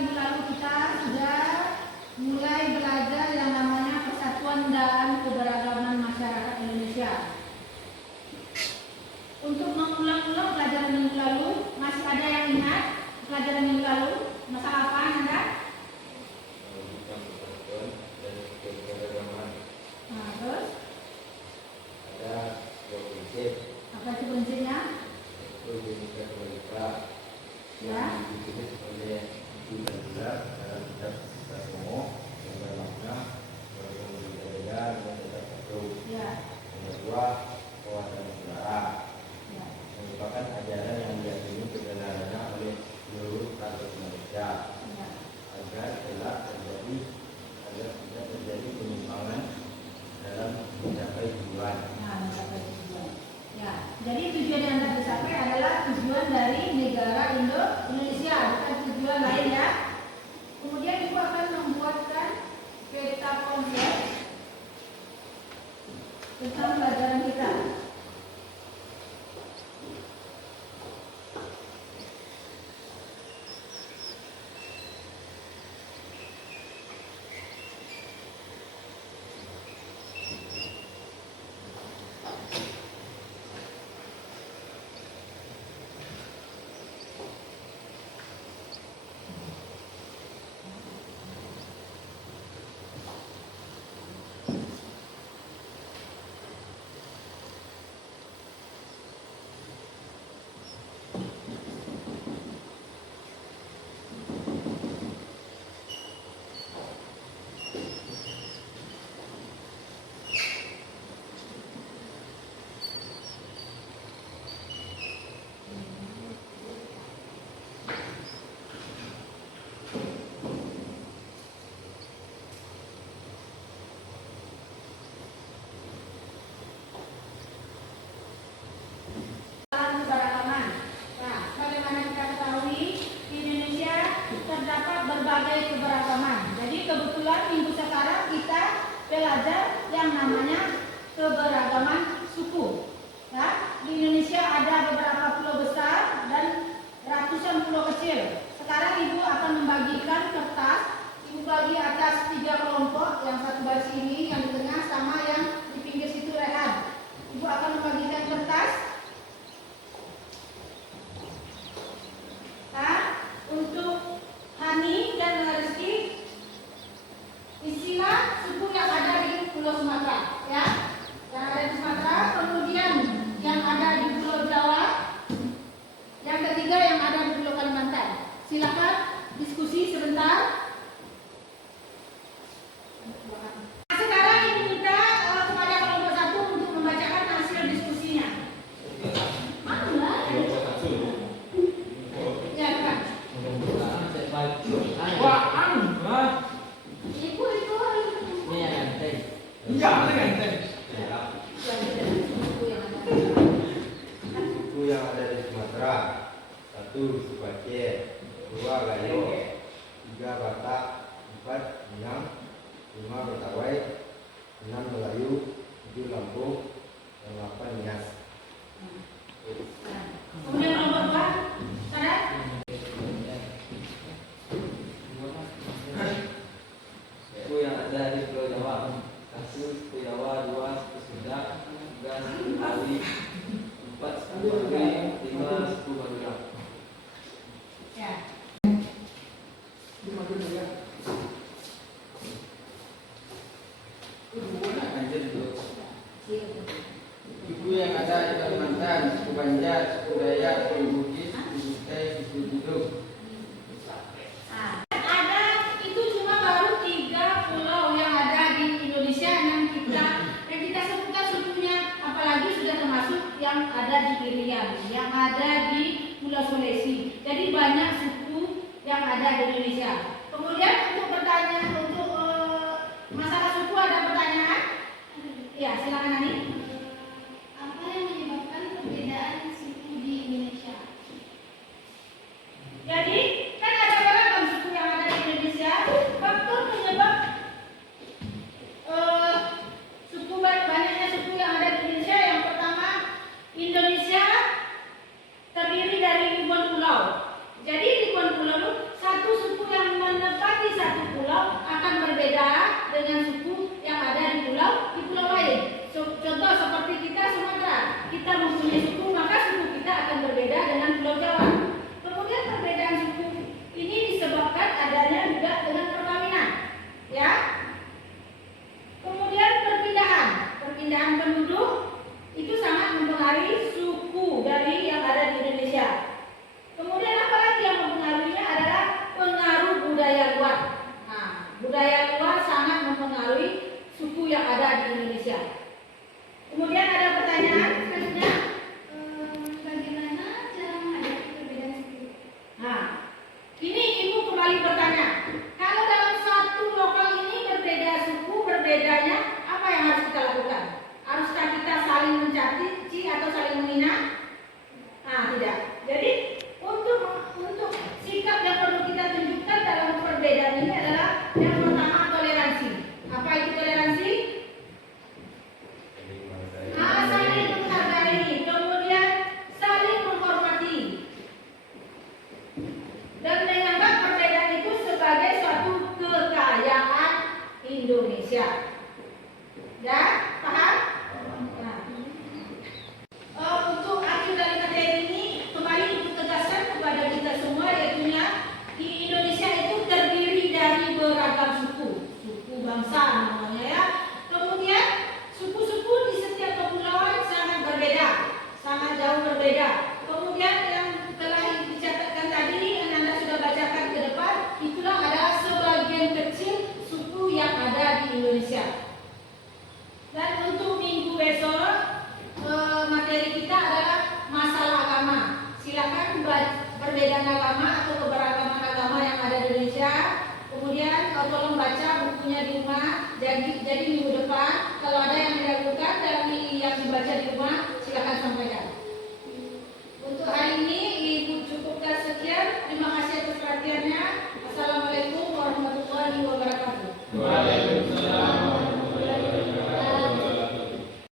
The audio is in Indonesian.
minggu lalu kita sudah mulai belajar yang namanya persatuan dan keberagaman masyarakat Indonesia. Untuk mengulang-ulang pelajaran minggu lalu, masih ada yang ingat pelajaran minggu lalu? Masalah apa Anda? Nah, terus? Ada dua prinsip. Apa itu prinsipnya? Itu prinsip mereka Ya. yang ditulis oleh Ibu dan Budak dalam kitab Sisa Somo yang bermakna walaupun berbeda-beda dan tetap satu. Ya. Yang kedua, kekuatan saudara. Ya. Merupakan ajaran yang diyakini kebenarannya oleh seluruh rakyat Indonesia. Ya. Agar tidak terjadi penyimpangan dalam mencapai tujuan. Nah, mencapai tujuan. Ya, jadi tujuan yang Anda capai adalah tujuan dari negara Indonesia, bukan tujuan lain ya. Kemudian Ibu akan membuatkan peta konsep tentang pelajaran kita. Berbagai keberagaman. Jadi kebetulan minggu sekarang kita belajar yang namanya keberagaman suku. Ya, di Indonesia ada beberapa pulau besar dan ratusan pulau kecil. Sekarang Ibu akan membagikan kertas. Ibu bagi atas 3 kelompok, yang satu baris ini, yang di tengah, sama yang di pinggir situ Rehan. Ibu akan membagikan kertas. Untuk Hani dan Rizky, isilah suku yang ada di Pulau Sumatera, ya, yang ada di Sumatera. Kemudian yang ada di Pulau Jawa, yang ketiga yang ada di Pulau Kalimantan. Silakan diskusi sebentar. Sekarang Ibu minta kepada kelompok 1 untuk membacakan hasil diskusinya. Mana? Ya, Pak. Ibu itu Suku yang ada di Sumatera: 1. Suku Aceh, 2. Gayo, 3. Batak, 4. Minang, 5. Betawi, 6. Melayu, 7. Lampung, dan 8. Nias. Kemudian kelompok 2, ada? Suku yang ada di Pulau Jawa: 1. Suku Jawa, 2. Suku Sunda, 3. Suku Bali, 4. Suku Baduy, 5. Suku Madura. Ya. Suku yang ada di Kalimantan: suku Banjar, suku Dayak, suku Bugis, suku Kutai, suku Tidung. Ada itu cuma baru 3 pulau yang ada di Indonesia yang kita sebutkan sukunya, apalagi sudah termasuk yang ada di Irian, yang ada di Pulau Sulawesi. Jadi banyak suku yang ada di Indonesia. Kemudian untuk pertanyaan untuk masalah suku ada pertanyaan? Ya, silakan Ani. Apa yang menyebabkan perbedaan suku di Indonesia? Jadi kan ada beragam suku yang ada di Indonesia. Faktor penyebab banyaknya suku yang ada di Indonesia, yang pertama, Indonesia terdiri dari ribuan pulau. Jadi ribuan pulau itu satu suku yang bangsa namanya ya. Kemudian suku-suku di setiap kepulauan sangat berbeda, sangat jauh berbeda. Kemudian yang telah dicatatkan tadi yang Anda sudah bacakan ke depan, itulah adalah sebagian kecil suku yang ada di Indonesia. Dan untuk minggu besok materi kita adalah masalah agama. Silakan perbedaan agama atau keberagaman agama yang ada di Indonesia. Kemudian tolong baca bukunya di rumah. Jadi minggu depan